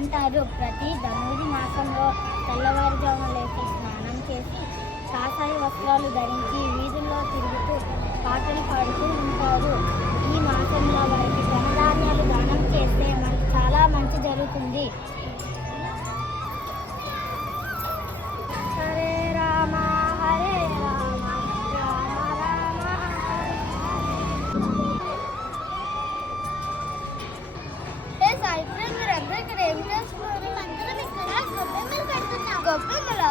అంటారు. ప్రతి ధనుడి మాసంలో తెల్లవారుజామున లేచి స్నానం చేసి కాషాయ వస్త్రాలు ధరించి వీధుల్లో తిరుగుతూ పాటలు పాడుతూ ఉంటారు. ఈ మాసంలో వారికి ధనధాన్యాలు దానం చేస్తే మనకు చాలా మంచి జరుగుతుంది. హరే రామ హరే రామ రామ రామ హరే సాయంత్రం మీరందరూ ఇక్కడ ఏం చేస్తున్నారు? అందరం ఇక్కడ గొబ్బెమ్మలు పెడుతున్నాం. గొబ్బెమ్మలు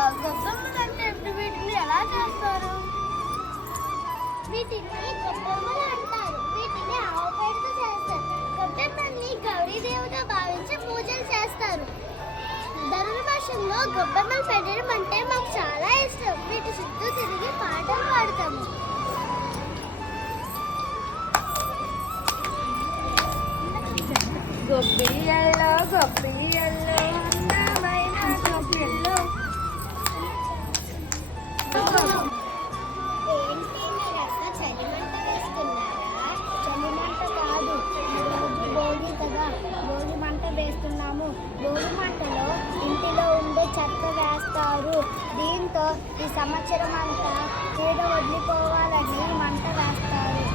అంటే వీటిని ఎలా చేస్తారు? వీటిని గొబ్బెమ్మలు అంటారు. వీటిని ఆవు పేడతో చేస్తారు. గొబ్బెమ్మల్ని గౌరీదేవిగా భావించి పూజలు చేస్తారు. ధనుర్మాసంలో గొబ్బెమ్మలు పెట్టడం అంటే మాకు చాలా ఇష్టం. వీటి చుట్టూ తిరిగి పాటలు పాడతాము. గొబ్బియ్యల్లో అందమైన గొబ్బిల్లో. ఏంటి మీరంతా చలిమంట వేస్తున్నారా? చలిమంట కాదు, భోగి కదా, భోగి మంట వేస్తున్నాము. భోగి మంటలో ఇంటిలో ఉండే చెత్త వేస్తారు. దీంతో ఈ సంవత్సరం అంతా చీడ వదిలిపోవాలని మంట వేస్తారు.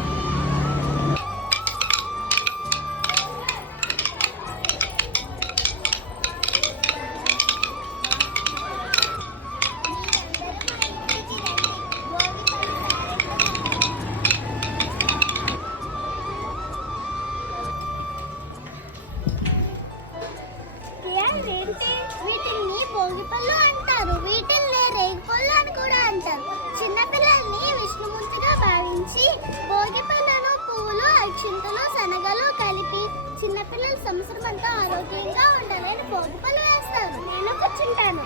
వీటిని భోగిపళ్ళు అంటారు. వీటిని రేగిపళ్ళు అని కూడా అంటారు. చిన్నపిల్లల్ని విష్ణుమూర్తిగా భావించి భోగిపళ్ళను పువ్వులు, అక్షింతలు, శనగలు కలిపి చిన్నపిల్లలు సంవత్సరం అంతా ఆరోగ్యంగా ఉండాలని భోగిపళ్ళు వేస్తారు. నేను కూర్చుంటాను.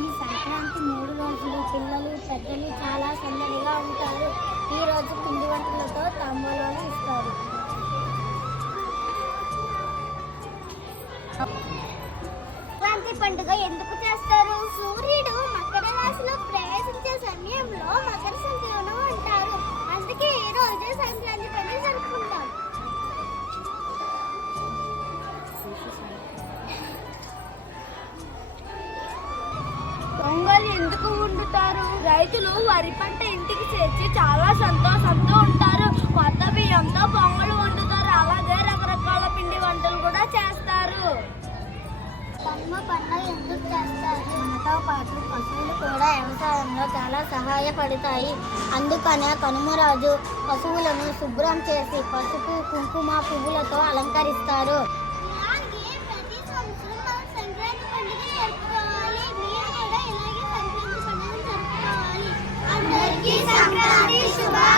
ఈ సంక్రాంతి 3 రోజులు పిల్లలు పెద్దలు చాలా సందడిగా ఉంటారు. ఈ రోజు పిండి వంటలతో తాంబూలాలు ఇస్తారు. సంక్రాంతి పండుగ ఎందుకు చేస్తారు? సూర్యుడు మకర రాశిలో ప్రవేశించే సమయంలో మకర సంక్రమణం అంటారు. అందుకే ఈ రోజు సంక్రాంతి పండుగ జరుపుకుంటాం. పొంగల్ ఎందుకు వండుతారు? రైతులు వరి పంట ఇంటికి చేర్చి చాలా సంతోషంతో ఉంటారు. కొత్త బియ్యంతో పొంగల్ వండుతారు. అలాగే రకరకాల పిండి వంటలు కూడా చేస్తారు. కనుమ పండుగ ఎందుకు చేస్తారు? మనతో పాటు పశువులు కూడా వ్యవసాయంలో చాలా సహాయపడతాయి. అందుకనే కనుమ రోజు పశువులను శుభ్రం చేసి పసుపు, కుంకుమ, పువ్వులతో అలంకరిస్తారు. ప్రతి సంవత్సరం మనం సంక్రాంతి పండుగ జరుపుకోవాలి. మీరు కూడా ఇలాగే సంక్రాంతి పండుగ జరుపుకోవాలి. అందరికీ సంక్రాంతి శుభాకాంక్షలు.